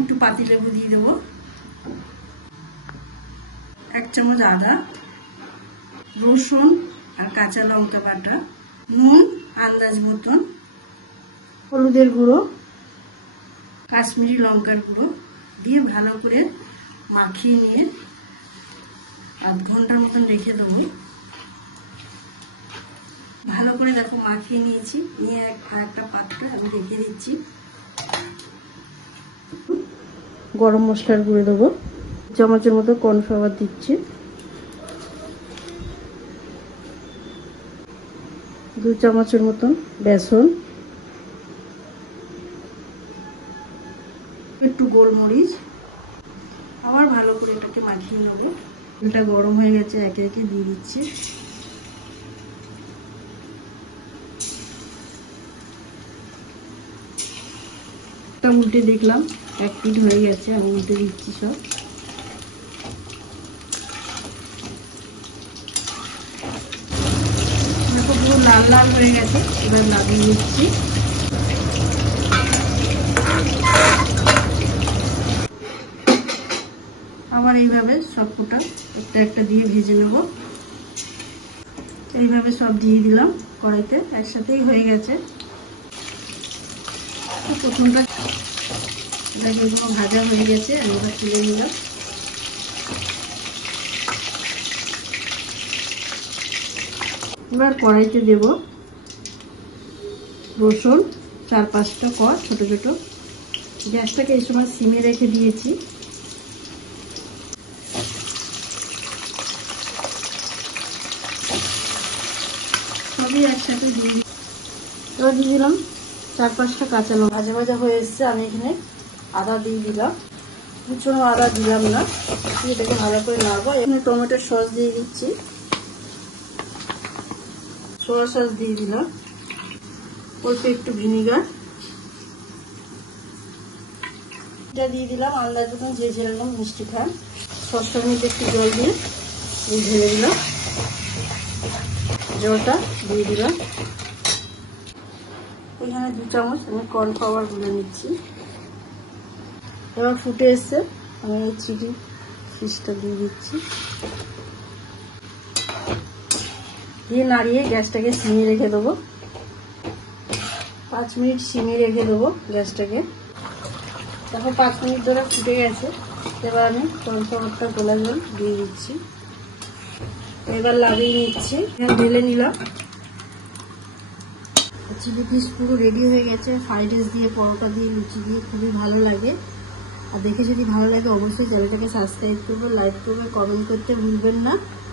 একটু পাতিলেবু দিয়ে দেবো, 1 চামচ আদা, রসুন আর কাঁচা লঙ্কা বাটা, নুন আন্দাজ মতন, হলুদের গুঁড়ো, কাশ্মীরি লঙ্কার গুঁড়ো দিয়ে ভালো করে মাখিয়ে নিয়ে আধ ঘন্টার মতন রেখে দেবো। ভালো করে দেখো মাখিয়ে নিয়েছি, নিয়ে একটা পাত্রে আমি রেখে দিচ্ছি। গরম মশলার গুঁড়ো দেবো, 1 চামচের মতো কর্নফ্লাওয়ার দিচ্ছি, 2 চামচের মতন বেসন, একটু গোলমরিচ, আবার ভালো করে এটাকে মাখিয়ে নেবো। এটা গরম হয়ে গেছে, একে একে দিয়ে দিচ্ছি। উল্টে দেখলাম 1 পিঠ হয়ে গেছে, আমি উল্টে দিচ্ছি সব। দেখো পুরো লাল লাল হয়ে গেছে, এবার নামিয়ে নিচ্ছি। আবার এইভাবে সবকটা একটা একটা দিয়ে ভেজে নেব। এইভাবে সব দিয়ে দিলাম কড়াইতে, একসাথেই হয়ে গেছে। প্রথমটা এটা কিন্তু ভাজা হয়ে গেছে, আমি এবার তুলে নিলাম। এবার কড়াইতে দেব রসুন 4-5টা কোয়া ছোট ছোট। গ্যাসটাকে এই সময় সিমে রেখে দিয়েছি। সবই একসাথে দিয়ে এবার দিয়ে দিলাম 4-5টা কাঁচা লঙ্কা। ভাজা ভাজা হয়ে এসছে, আমি এখানে আদা দিয়ে দিলাম। কুচনো আদা দিলাম না, এটাকে ভালো করে নাড়বো। এখানে টমেটোর সস দিয়ে দিচ্ছি, সোয়া সস দিয়ে দিলাম, অল্প একটু ভিনিগার, এটা দিয়ে দিলাম আন্দাজ মতন, যে যেরকম মিষ্টি খান। সসটার মধ্যে একটু জল দিয়ে ঢেলে দিলাম, জলটা দিয়ে দিলাম। এখানে 2 চামচ আমি কর্নফ্লাওয়ার গুলে নিচ্ছি। এবার ফুটে এসছে, আমি এই চিলি ফিশটা দিয়ে দিচ্ছি, দিয়ে নাড়িয়ে গ্যাসটাকে সিমে রেখে দেবো। 5 মিনিট সিমে রেখে দেবো গ্যাসটাকে। তারপর 5 মিনিট ধরে ফুটে গেছে। এবার আমি কর্নফ্লাওয়ারটা গোলা জল দিয়ে দিচ্ছি, এবার লাগিয়ে নিচ্ছি। এখানে ঢেলে নিলাম। চিলি ফিশ পুরো রেডি হয়ে গেছে। ফ্রাইড রাইস দিয়ে, পরোটা দিয়ে, লুচি দিয়ে খুবই ভালো লাগে। আর দেখে যদি ভালো লাগে অবশ্যই চ্যানেলটাকে সাবস্ক্রাইব করবে, লাইক করবে, কমেন্ট করতে ভুলবেন না।